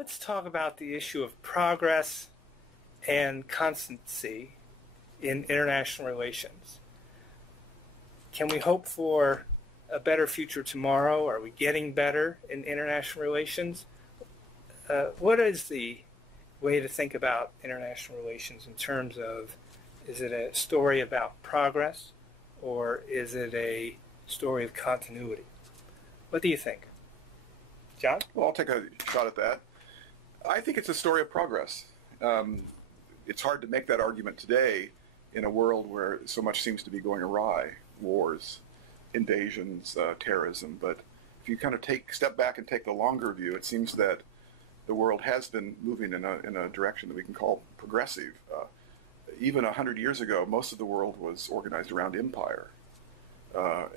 let's talk about the issue of progress and constancy in international relations. Can we hope for a better future tomorrow? Are we getting better in international relations? What is the way to think about international relations in terms of, is it a story about progress or is it a story of continuity? What do you think? John? Well, I'll take a shot at that. I think it's a story of progress. It's hard to make that argument today in a world where so much seems to be going awry, wars, invasions, terrorism. But if you kind of step back and take the longer view, it seems that the world has been moving in a direction that we can call progressive. Even 100 years ago, most of the world was organized around empire,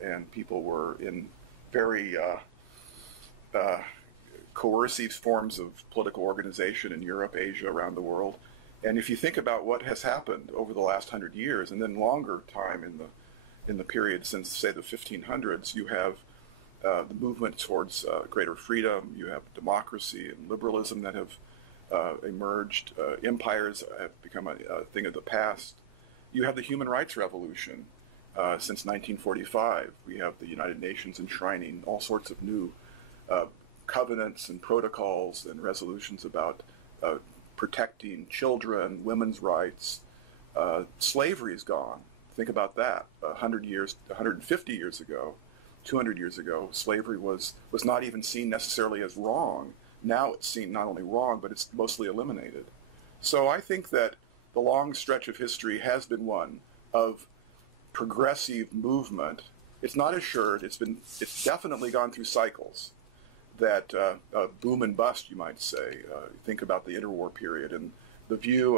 and people were in very coercive forms of political organization in Europe, Asia, around the world. And if you think about what has happened over the last 100 years, and then longer time in the period since, say, the 1500s, you have the movement towards greater freedom, you have democracy and liberalism that have emerged, empires have become a thing of the past. You have the human rights revolution since 1945. We have the United Nations enshrining all sorts of new covenants and protocols and resolutions about protecting children, women's rights. Slavery is gone. Think about that. 100 years, 150 years ago, 200 years ago, slavery was not even seen necessarily as wrong. Now it's seen not only wrong, but it's mostly eliminated. So I think that the long stretch of history has been one of progressive movement. It's not assured. It's definitely gone through cycles. That boom and bust, you might say. Think about the interwar period and the view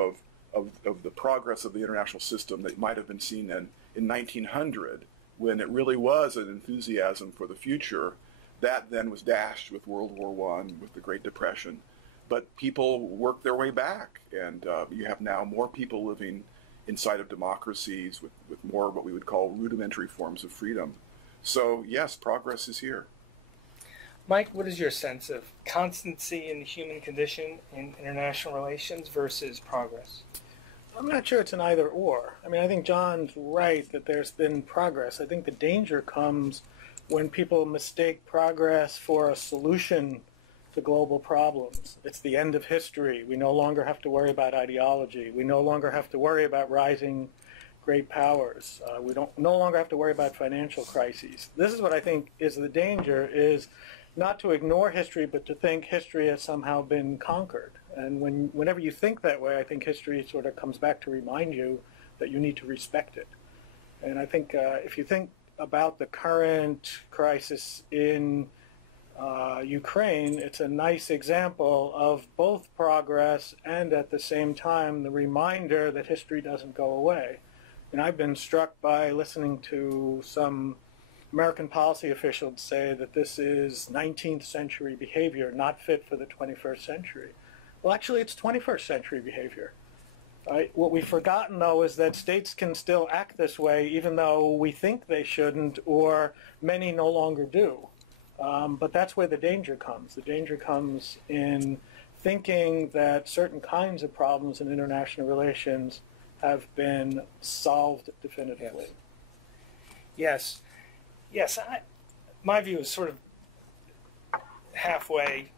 of the progress of the international system that might have been seen in 1900, when it really was an enthusiasm for the future. That then was dashed with World War I, with the Great Depression. But people worked their way back, and you have now more people living inside of democracies with more what we would call rudimentary forms of freedom. So yes, progress is here. Mike, what is your sense of constancy in the human condition in international relations versus progress? I'm not sure it's an either or. I mean, I think John's right that there's been progress. I think the danger comes when people mistake progress for a solution to global problems. It's the end of history. We no longer have to worry about ideology. We no longer have to worry about rising great powers. We no longer have to worry about financial crises. This is what I think is the danger, is not to ignore history, but to think history has somehow been conquered. And whenever you think that way, I think history sort of comes back to remind you that you need to respect it. And I think if you think about the current crisis in Ukraine, it's a nice example of both progress and at the same time the reminder that history doesn't go away. And I've been struck by listening to some American policy officials say that this is 19th century behavior, not fit for the 21st century. Well, actually, it's 21st century behavior. Right? What we've forgotten, though, is that states can still act this way even though we think they shouldn't, or many no longer do. But that's where the danger comes. The danger comes in thinking that certain kinds of problems in international relations have been solved definitively. Yes. Yes, my view is sort of halfway.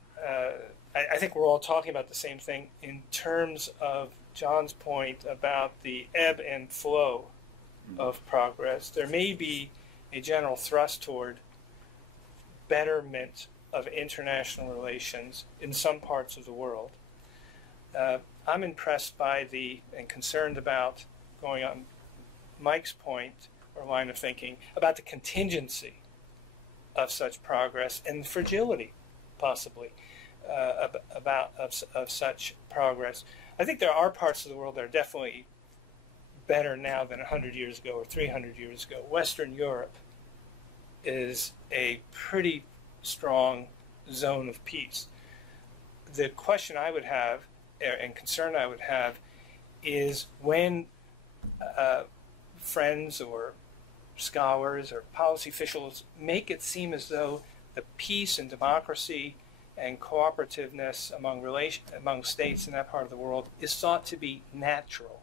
I think we're all talking about the same thing in terms of John's point about the ebb and flow of progress. There may be a general thrust toward betterment of international relations in some parts of the world. I'm impressed by and concerned about, going on Mike's point or line of thinking, about the contingency of such progress and fragility, possibly, of such progress. I think there are parts of the world that are definitely better now than 100 years ago or 300 years ago. Western Europe is a pretty strong zone of peace. The question I would have, and concern I would have, is when friends or scholars or policy officials make it seem as though the peace and democracy and cooperativeness among states in that part of the world is thought to be natural,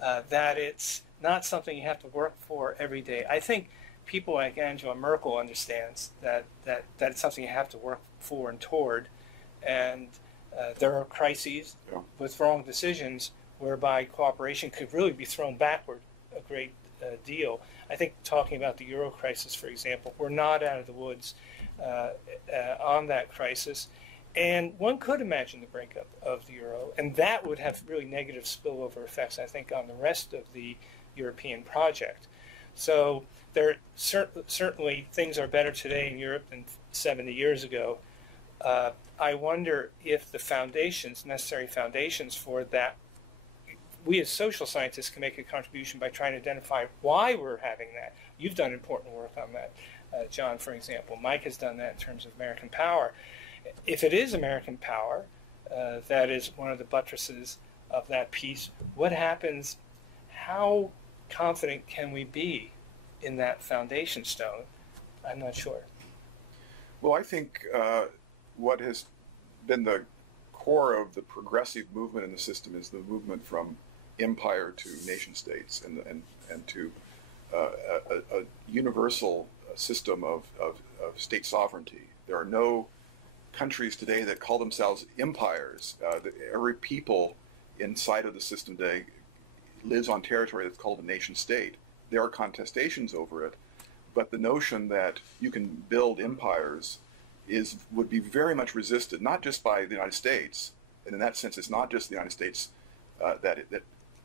that it's not something you have to work for every day. I think people like Angela Merkel understands that it's something you have to work for and toward, and there are crises with wrong decisions whereby cooperation could really be thrown backward a great deal. I think talking about the euro crisis, for example, we're not out of the woods on that crisis. And one could imagine the breakup of the euro, and that would have really negative spillover effects, I think, on the rest of the European project. So there certainly things are better today in Europe than 70 years ago. I wonder if the foundations, necessary foundations for that, we as social scientists can make a contribution by trying to identify why we're having that. You've done important work on that, John, for example. Mike has done that in terms of American power. If it is American power, that is one of the buttresses of that piece, what happens, how confident can we be in that foundation stone? I'm not sure. Well, I think what has been the core of the progressive movement in the system is the movement from empire to nation states and to a universal system of state sovereignty. There are no countries today that call themselves empires. Every people inside of the system today lives on territory that's called a nation state. There are contestations over it, but the notion that you can build empires would be very much resisted, not just by the United States, and in that sense it's not just the United States that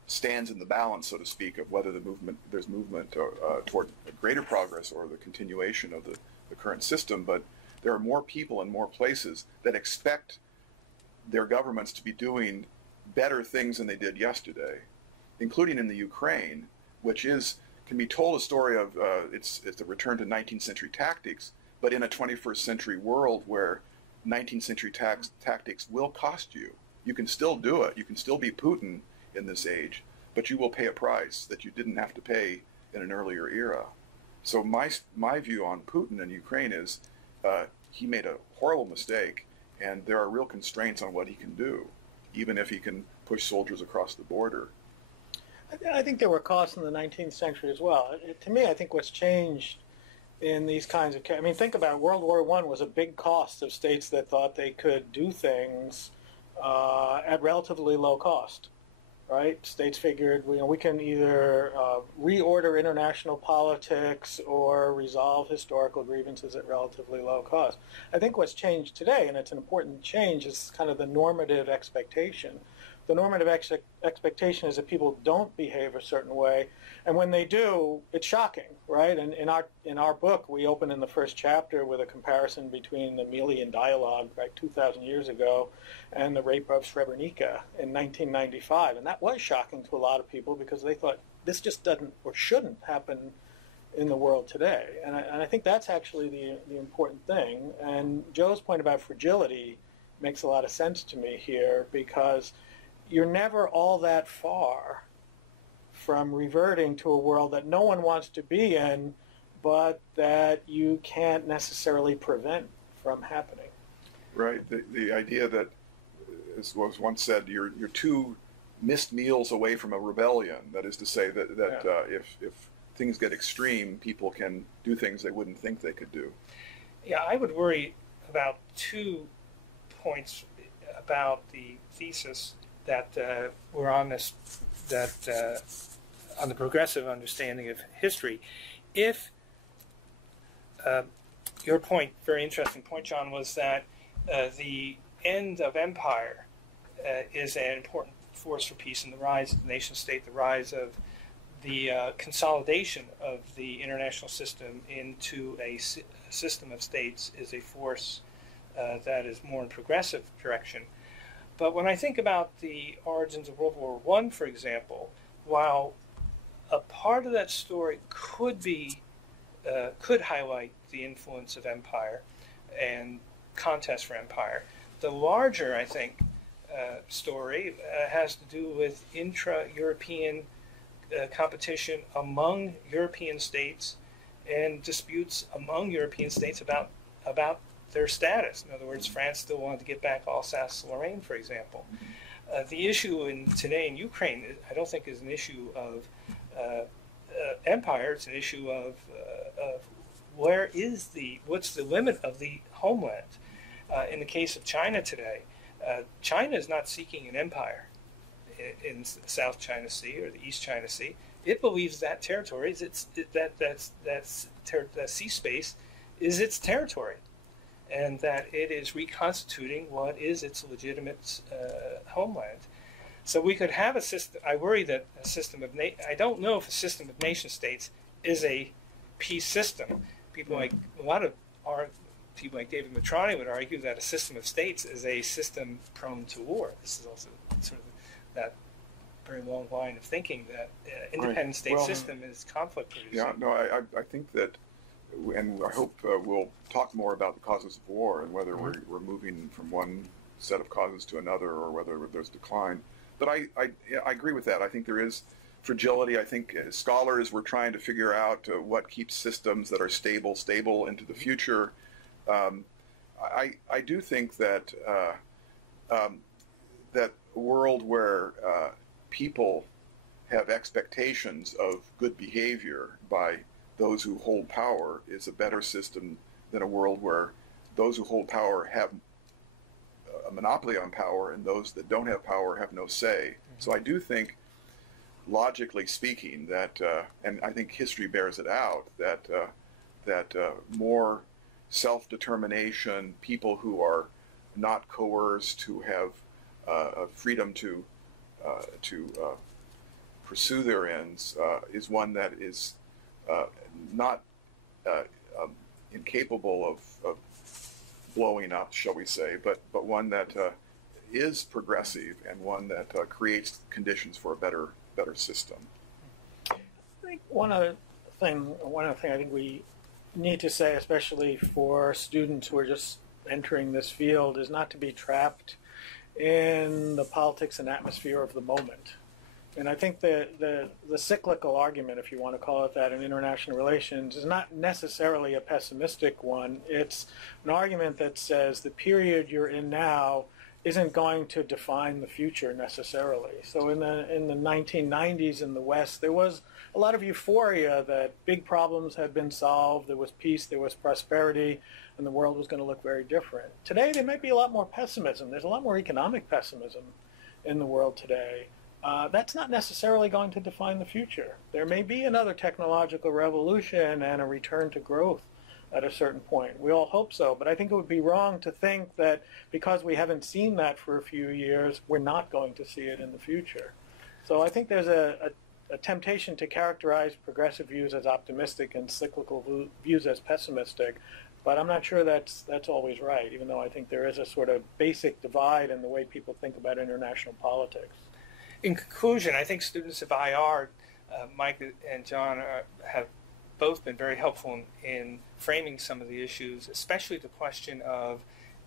stands in the balance, so to speak, of whether there's movement toward greater progress or the continuation of the current system, but there are more people in more places that expect their governments to be doing better things than they did yesterday, including in the Ukraine, which can be told a story of it's a return to 19th century tactics, but in a 21st century world where 19th century tactics will cost you. You can still do it. You can still be Putin in this age, but you will pay a price that you didn't have to pay in an earlier era. So my view on Putin and Ukraine is he made a horrible mistake, and there are real constraints on what he can do, even if he can push soldiers across the border. I think there were costs in the 19th century as well. To me, I think what's changed in these kinds of, think about it. World War I was a big cost of states that thought they could do things at relatively low cost, right? States figured, we can either reorder international politics or resolve historical grievances at relatively low cost. I think what's changed today, and it's an important change, is kind of the normative expectation. The normative expectation is that people don't behave a certain way, and when they do, it's shocking, right? And in our book, we open in the first chapter with a comparison between the Melian dialogue, right, 2,000 years ago, and the rape of Srebrenica in 1995, and that was shocking to a lot of people because they thought this just doesn't or shouldn't happen in the world today, and I think that's actually the important thing. And Joe's point about fragility makes a lot of sense to me here, because you're never all that far from reverting to a world that no one wants to be in, but that you can't necessarily prevent from happening. Right. The idea that, as was once said, you're two missed meals away from a rebellion. That is to say that if things get extreme, people can do things they wouldn't think they could do. Yeah, I would worry about 2 points about the thesis that we're on this, on the progressive understanding of history. If your point, very interesting point, John, was that the end of empire is an important force for peace, and the rise of the nation state, the rise of the consolidation of the international system into a system of states is a force that is more in progressive direction. But when I think about the origins of World War I, for example, while a part of that story could highlight the influence of empire and contest for empire, the larger, I think, story has to do with intra-European competition among European states and disputes among European states about their status. In other words, France still wanted to get back Alsace-Lorraine, for example. The issue today in Ukraine, I don't think is an issue of empire. It's an issue of what's the limit of the homeland. In the case of China today, China is not seeking an empire in the South China Sea or the East China Sea. It believes that territory that sea space is its territory, and that it is reconstituting what is its legitimate homeland. So we could have a system. I worry that a system of I don't know if a system of nation states is a peace system. People like people like David Matrani would argue that a system of states is a system prone to war. This is also sort of that very long line of thinking that independent state system is conflict producing. Yeah, no, I think that, and I hope we'll talk more about the causes of war and whether we're moving from one set of causes to another or whether there's decline. But I agree with that. I think there is fragility. I think scholars were trying to figure out what keeps systems that are stable into the future. I do think that that a world where people have expectations of good behavior by those who hold power is a better system than a world where those who hold power have a monopoly on power and those that don't have power have no say. So I do think, logically speaking, that, and I think history bears it out, that more self-determination, people who are not coerced, who have freedom to pursue their ends, is one that is not incapable of blowing up, shall we say, but one that is progressive and one that creates conditions for a better system. I think one other thing I think we need to say, especially for students who are just entering this field, is not to be trapped in the politics and atmosphere of the moment. And I think the cyclical argument, if you want to call it that, in international relations is not necessarily a pessimistic one. It's an argument that says the period you're in now isn't going to define the future necessarily. So in the 1990s in the West, there was a lot of euphoria that big problems had been solved, there was peace, there was prosperity, and the world was going to look very different. Today, there might be a lot more pessimism. There's a lot more economic pessimism in the world today. That's not necessarily going to define the future. There may be another technological revolution and a return to growth at a certain point. We all hope so, but I think it would be wrong to think that because we haven't seen that for a few years, we're not going to see it in the future. So I think there's a temptation to characterize progressive views as optimistic and cyclical views as pessimistic, but I'm not sure that's always right, even though I think there is a sort of basic divide in the way people think about international politics. In conclusion, I think students of IR, Mike and John, have both been very helpful in framing some of the issues, especially the question of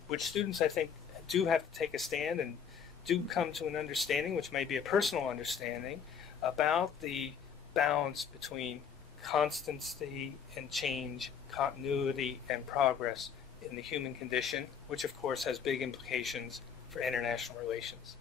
which students I think do have to take a stand and do come to an understanding, which may be a personal understanding, about the balance between constancy and change, continuity and progress in the human condition, which of course has big implications for international relations.